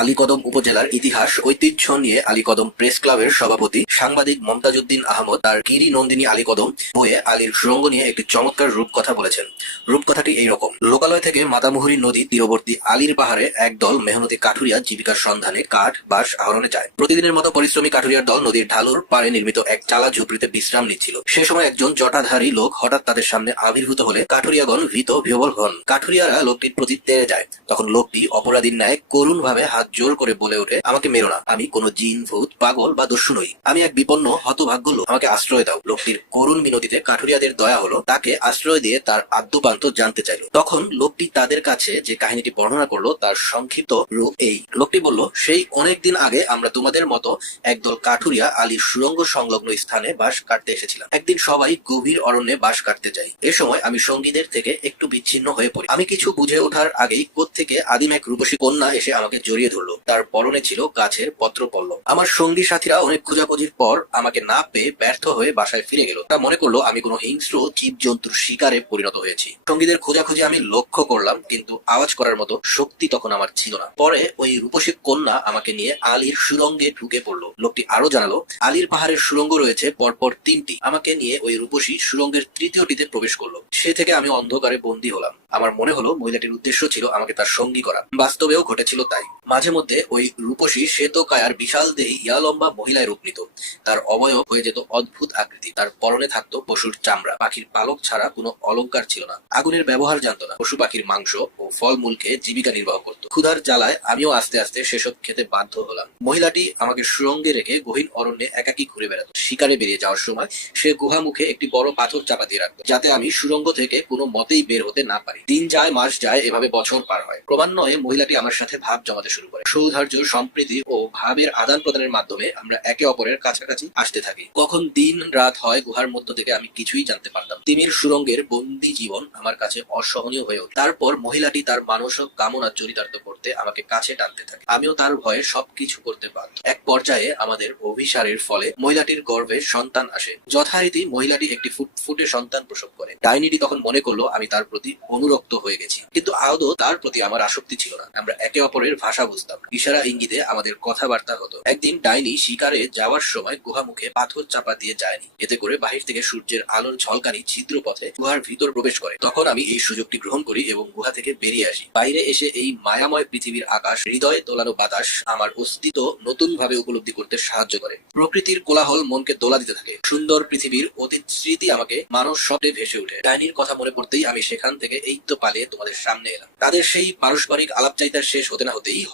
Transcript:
আলীকদম উপজেলার ইতিহাস ঐতিহ্য নিয়ে আলীকদম প্রেস ক্লাবের সভাপতি সাংবাদিক মমতাজউদ্দিন আহমদ তার গিরি নন্দিনী আলীকদম বইয়ে আলীর সুড়ঙ্গ নিয়ে একটি চমৎকার রূপকথা বলেছেন। রূপকথাটি এইরকম: লোকালয় থেকে মাতামুহুরী নদী তীরবর্তী আলীর পাহাড়ে একদল মেহনতি কাঠুরিয়া জীবিকার সন্ধানে কাঠ বাঁশ আহরণে যায়। প্রতিদিনের মতো পরিশ্রমী কাঠুরিয়ার দল নদীর ঢালুর পাড়ে নির্মিত এক চালা ঝুপড়িতে বিশ্রাম নিচ্ছিল। সে সময় একজন জটাধারী লোক হঠাৎ তাদের সামনে আবির্ভূত হলে কাঠুরিয়াগণ ভীত বিহ্বল হন। কাঠুরিয়ারা লোকটির প্রতি তেড়ে যায়। তখন লোকটি অপরাধীর ন্যায় করুণ ভাবে হাত জোর করে বলে ওঠে, আমাকে মেরো না, আমি কোনো জিন ভূত পাগল বা দস্যু নই, আমি এক বিপন্ন হতভাগ্য লোক, আমাকে আশ্রয় দাও। লোকটির করুণ মিনতিতে কাঠুরিয়াদের দয়া হলো, তাকে আশ্রয় দিয়ে তার আদ্যপান্ত জানতে চাইল। তখন লোকটি তাদের কাছে যে কাহিনীটি বর্ণনা করলো তার সংক্ষিপ্ত রূপ এই। লোকটি বলল, সেই অনেকদিন আগে আমরা তোমাদের মতো একদল কাঠুরিয়া আলীর সুড়ঙ্গ সংলগ্ন স্থানে বাঁশ কাটতে এসেছিলাম। একদিন সবাই গভীর অরণ্যে বাঁশ কাটতে যাই। এ সময় আমি সঙ্গীদের থেকে একটু বিচ্ছিন্ন হয়ে পড়ি। আমি কিছু বুঝে ওঠার আগেই কোত্থেকে আদিম এক রূপসী কন্যা এসে আমাকে জড়িয়ে ধরলো। তার পরনে ছিল গাছের পত্রপল্লব। আমার সঙ্গী সাথীরা অনেক খোঁজাখুঁজির পর আমাকে না পেয়ে ব্যর্থ হয়ে বাসায় ফিরে গেল। তা মনে করলো আমি কোনো হিংস্র জীবজন্তুর শিকারে পরিণত হয়েছি। সঙ্গীদের খোঁজাখুঁজি আমি লক্ষ্য করলাম, কিন্তু আওয়াজ করার মতো শক্তি তখন আমার ছিল না। পরে ওই রূপসী কন্যা আমাকে নিয়ে আলীর সুড়ঙ্গে ঢুকে পড়লো। লোকটি আরো জানালো, আলীর পাহাড়ের সুড়ঙ্গ রয়েছে পরপর 3টি। আমাকে নিয়ে ওই রূপসী সুড়ঙ্গের 3য়টিতে প্রবেশ করলো। সে থেকে আমি অন্ধকারে বন্দী হলাম। আমার মনে হলো মহিলাটির উদ্দেশ্য ছিল আমাকে তার সঙ্গী করা। বাস্তবেও ঘটেছিল তাই। মাঝে মধ্যে ওই রূপসী শ্বেতকায়ার বিশাল দেহী লম্বা মহিলায় রূপ নিত। তার অবয়ব হয়ে যেত অদ্ভুত আকৃতি। তার পরনে থাকতো পশুর চামড়া। পাখির পালক ছাড়া কোনো অলংকার ছিল না। আগুনের ব্যবহার জানতো না। পশু পাখির মাংস ও ফলমূল খেয়ে জীবিকা নির্বাহ করত। ক্ষুধার জ্বালায় আমিও আস্তে আস্তে সেসব খেতে বাধ্য হলাম। মহিলাটি আমাকে সুড়ঙ্গে রেখে গহীন অরণ্যে একাকী ঘুরে বেড়াতো। শিকারে বেরিয়ে যাওয়ার সময় সে গুহা মুখে একটি বড় পাথর চাপা দিয়ে রাখতো, যাতে আমি সুড়ঙ্গ থেকে কোনো মতেই বের হতে না পারি। দিন যায়, মাস যায়, এভাবে বছর পার হয়। ক্রমান্বয়ে মহিলাটি আমার সাথে ভাব জমাতে শুরু করে। সৌহার্দ্য, সম্প্রীতি ও ভাবের আদান প্রদানের মাধ্যমে আমরা একে অপরের কাছাকাছি আসতে থাকি। কখন দিন রাত হয় গুহার মধ্য থেকে আমি কিছুই জানতে পারতাম। তিমির সুড়ঙ্গের বন্দি জীবন আমার কাছে অসহনীয় হয়ে ওঠে। তারপর মহিলাটি তার মানসিক কামনা চরিতার্থ করতে আমাকে কাছে টানতে থাকে। আমিও তার ভয়ে সবকিছু করতে বাধ্য। এক পর্যায়ে আমাদের অভিসারের ফলে মহিলাটির গর্ভে সন্তান আসে। যথারীতি মহিলাটি একটি ফুটফুটে সন্তান প্রসব করে। ডাইনিটি তখন মনে করলো আমি তার প্রতি অনুরক্ত হয়ে গেছি, কিন্তু আদৌ তার প্রতি আমার আসক্তি ছিল না। আমরা একে অপরের ভাষা বুঝতাম। ইশারা ইঙ্গিতে আমাদের কথাবার্তা হতো। একদিন ডাইনি শিকারে যাওয়ার সময় গুহা মুখে পাথর চাপা দিয়ে যায়নি। এতে করে বাহির থেকে সূর্যের আলোর ঝলকানি ছিদ্র পথে গুহার ভিতর প্রবেশ করে। তখন আমি এই সুযোগটি গ্রহণ করি এবং গুহা থেকে বেরিয়ে আসি। বাইরে এসে এই মায়াময় পৃথিবীর আকাশ, হৃদয়ে দোলানো বাতাস আমার অস্তিত্ব নতুন ভাবে উপলব্ধি করতে সাহায্য করে। প্রকৃতির কোলাহল মনকে দোলা দিতে থাকে। সুন্দর পৃথিবীর অতীত স্মৃতি আমাকে মানস স্বপ্নে ভেসে ওঠে। ডাইনির কথা মনে পড়তেই আমি সেখান থেকে এই তো পালিয়ে তোমাদের সামনে এলাম। তাদের সেই পারস্পরিক আলাপচারিতার শেষ হতে না হতেই